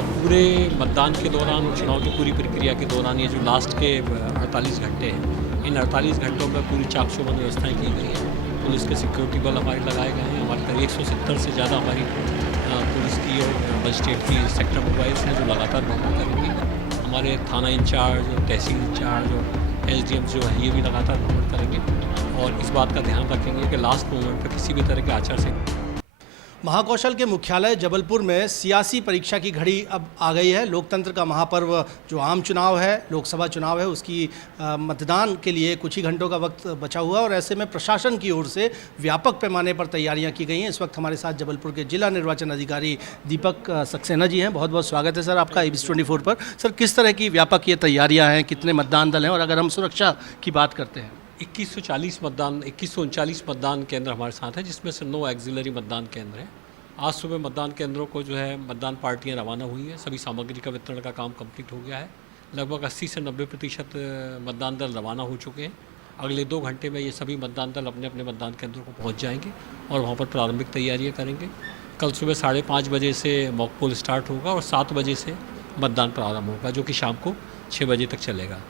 पूरे मतदान के दौरान और चुनाव की पूरी प्रक्रिया के दौरान ये जो लास्ट के 48 घंटे हैं, इन 48 घंटों में पूरी चाक-चौबंद व्यवस्थाएं की गई हैं। पुलिस के सिक्योरिटी बल हमारे लगाए गए हैं। हमारे करीब 170 से ज़्यादा हमारी पुलिस की और मजिस्ट्रेट की सेक्टर मोबाइल्स हैं जो लगातार भ्रमण करेंगे। हमारे थाना इंचार्ज और तहसील इंचार्ज और एसडीएम जो हैं ये भी लगातार भ्रमण करेंगे और इस बात का ध्यान रखेंगे कि लास्ट मोमेंट पर किसी भी तरह के आचार संहिता। महाकौशल के मुख्यालय जबलपुर में सियासी परीक्षा की घड़ी अब आ गई है। लोकतंत्र का महापर्व जो आम चुनाव है, लोकसभा चुनाव है, उसकी मतदान के लिए कुछ ही घंटों का वक्त बचा हुआ और ऐसे में प्रशासन की ओर से व्यापक पैमाने पर तैयारियां की गई हैं। इस वक्त हमारे साथ जबलपुर के जिला निर्वाचन अधिकारी दीपक सक्सेना जी हैं। बहुत बहुत स्वागत है सर आपका ABC 24 पर। सर, किस तरह की व्यापक ये तैयारियाँ हैं, कितने मतदान दल हैं और अगर हम सुरक्षा की बात करते हैं? 2139 मतदान केंद्र हमारे साथ हैं, जिसमें से 9 एक्सिलरी मतदान केंद्र हैं। आज सुबह मतदान केंद्रों को जो है मतदान पार्टियां रवाना हुई हैं। सभी सामग्री का वितरण का काम कंप्लीट हो गया है। लगभग 80 से 90% मतदान दल रवाना हो चुके हैं। अगले 2 घंटे में ये सभी मतदान दल अपने अपने मतदान केंद्रों को पहुँच जाएंगे और वहाँ पर प्रारंभिक तैयारियाँ करेंगे। कल सुबह 5:30 बजे से मॉक पोल स्टार्ट होगा और 7 बजे से मतदान प्रारंभ होगा, जो कि शाम को 6 बजे तक चलेगा।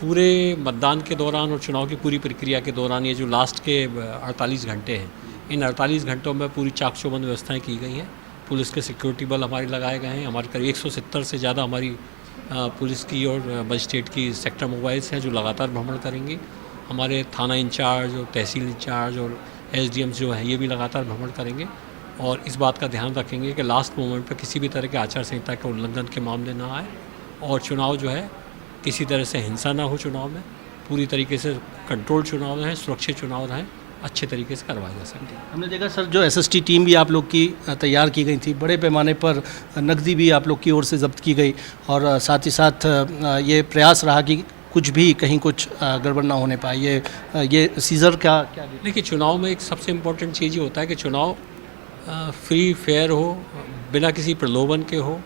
पूरे मतदान के दौरान और चुनाव की पूरी प्रक्रिया के दौरान ये जो लास्ट के 48 घंटे हैं, इन 48 घंटों में पूरी चाक-चौबंद व्यवस्थाएं की गई हैं। पुलिस के सिक्योरिटी बल हमारे लगाए गए हैं। हमारे करीब 170 से ज़्यादा हमारी पुलिस की और मजिस्ट्रेट की सेक्टर मोबाइल्स हैं जो लगातार भ्रमण करेंगे। हमारे थाना इंचार्ज और तहसील इंचार्ज और एसडीएम जो हैं ये भी लगातार भ्रमण करेंगे और इस बात का ध्यान रखेंगे कि लास्ट मोमेंट पर किसी भी तरह के आचार संहिता के उल्लंघन के मामले ना आए और चुनाव जो है किसी तरह से हिंसा ना हो। चुनाव में पूरी तरीके से कंट्रोल चुनाव रहें, सुरक्षित चुनाव रहें, अच्छे तरीके से करवाया जा सके। हमने देखा सर, जो एसएसटी टीम भी आप लोग की तैयार की गई थी, बड़े पैमाने पर नकदी भी आप लोग की ओर से जब्त की गई और साथ ही साथ ये प्रयास रहा कि कुछ भी कहीं कुछ गड़बड़ ना होने पाए। ये सीजर क्या देखिए, चुनाव में एक सबसे इम्पोर्टेंट चीज़ ये होता है कि चुनाव फ्री फेयर हो, बिना किसी प्रलोभन के हो,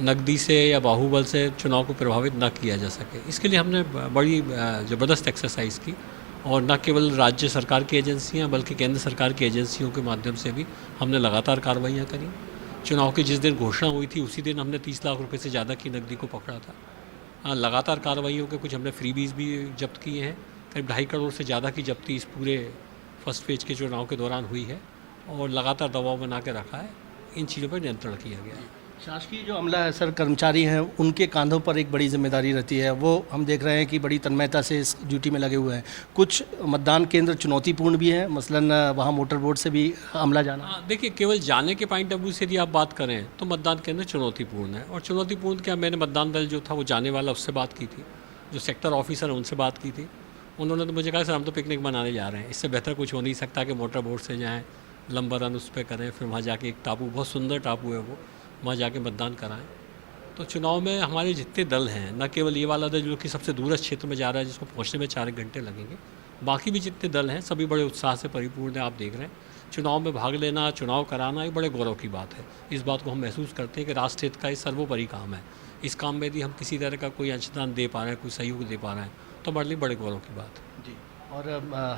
नकदी से या बाहुबल से चुनाव को प्रभावित ना किया जा सके। इसके लिए हमने बड़ी ज़बरदस्त एक्सरसाइज की और न केवल राज्य सरकार की एजेंसियां बल्कि केंद्र सरकार की एजेंसियों के माध्यम से भी हमने लगातार कार्रवाइयाँ करी। चुनाव की जिस दिन घोषणा हुई थी उसी दिन हमने 30 लाख रुपए से ज़्यादा की नकदी को पकड़ा था। लगातार कार्रवाइयों के कुछ हमने फ्रीबीज भी जब्त किए हैं। करीब 2.5 करोड़ से ज़्यादा की जब्ती इस पूरे फर्स्ट फेज के चुनाव के दौरान हुई है और लगातार दबाव बना के रखा है। इन चीज़ों पर नियंत्रण किया गया है। शासकीय जो अमला है सर, कर्मचारी हैं, उनके कांधों पर एक बड़ी जिम्मेदारी रहती है। वो हम देख रहे हैं कि बड़ी तन्मयता से इस ड्यूटी में लगे हुए हैं। कुछ मतदान केंद्र चुनौतीपूर्ण भी हैं, मसलन वहाँ मोटर बोर्ड से भी अमला जाना। देखिए, केवल जाने के पॉइंट ऑफ व्यू से यदि आप बात करें तो मतदान केंद्र चुनौतीपूर्ण है। और चुनौतीपूर्ण क्या, मैंने मतदान दल जो था वो जाने वाला उससे बात की थी, जो सेक्टर ऑफिसर है उनसे बात की थी। उन्होंने तो मुझे कहा सर हम तो पिकनिक मनाने जा रहे हैं, इससे बेहतर कुछ हो नहीं सकता कि मोटर बोर्ड से जाएँ, लंबा रन उस पर करें, फिर वहाँ जाके एक टापू, बहुत सुंदर टापू है वो, वहाँ जाके मतदान कराएं। तो चुनाव में हमारे जितने दल हैं, न केवल ये वाला दल जो कि सबसे दूरस्थ क्षेत्र में जा रहा है जिसको पहुँचने में 4 घंटे लगेंगे, बाकी भी जितने दल हैं सभी बड़े उत्साह से परिपूर्ण है। आप देख रहे हैं चुनाव में भाग लेना, चुनाव कराना एक बड़े गौरव की बात है। इस बात को हम महसूस करते हैं कि राष्ट्र हित का ये सर्वोपरि काम है। इस काम में यदि हम किसी तरह का कोई अंशदान दे पा रहे हैं, कोई सहयोग दे पा रहे हैं, तो हमारे लिए बड़े गौरव की बात है जी। और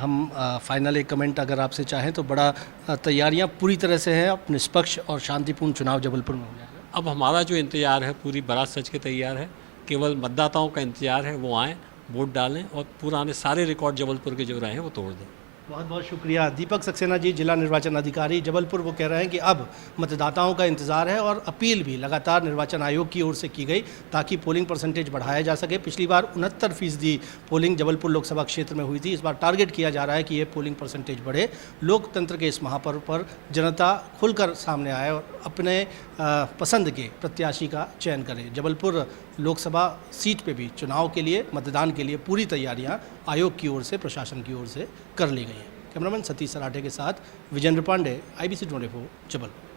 हम फाइनल एक कमेंट अगर आपसे चाहें तो, बड़ा तैयारियां पूरी तरह से हैं, अब निष्पक्ष और शांतिपूर्ण चुनाव जबलपुर में हो जाएगा। अब हमारा जो इंतज़ार है पूरी बारात सज के तैयार है। केवल मतदाताओं का इंतज़ार है, वो आएँ, वोट डालें और पुराने सारे रिकॉर्ड जबलपुर के जो रहे हैं वो तोड़ दें। बहुत बहुत शुक्रिया दीपक सक्सेना जी, जिला निर्वाचन अधिकारी जबलपुर। वो कह रहे हैं कि अब मतदाताओं का इंतजार है और अपील भी लगातार निर्वाचन आयोग की ओर से की गई ताकि पोलिंग परसेंटेज बढ़ाया जा सके। पिछली बार 69% पोलिंग जबलपुर लोकसभा क्षेत्र में हुई थी। इस बार टारगेट किया जा रहा है कि ये पोलिंग परसेंटेज बढ़े। लोकतंत्र के इस महापर्व पर जनता खुलकर सामने आए और अपने पसंद के प्रत्याशी का चयन करे। जबलपुर लोकसभा सीट पे भी चुनाव के लिए, मतदान के लिए पूरी तैयारियां आयोग की ओर से, प्रशासन की ओर से कर ली गई हैं। कैमरामैन सतीश सराठे के साथ विजेंद्र पांडे, IBC 24 जबलपुर।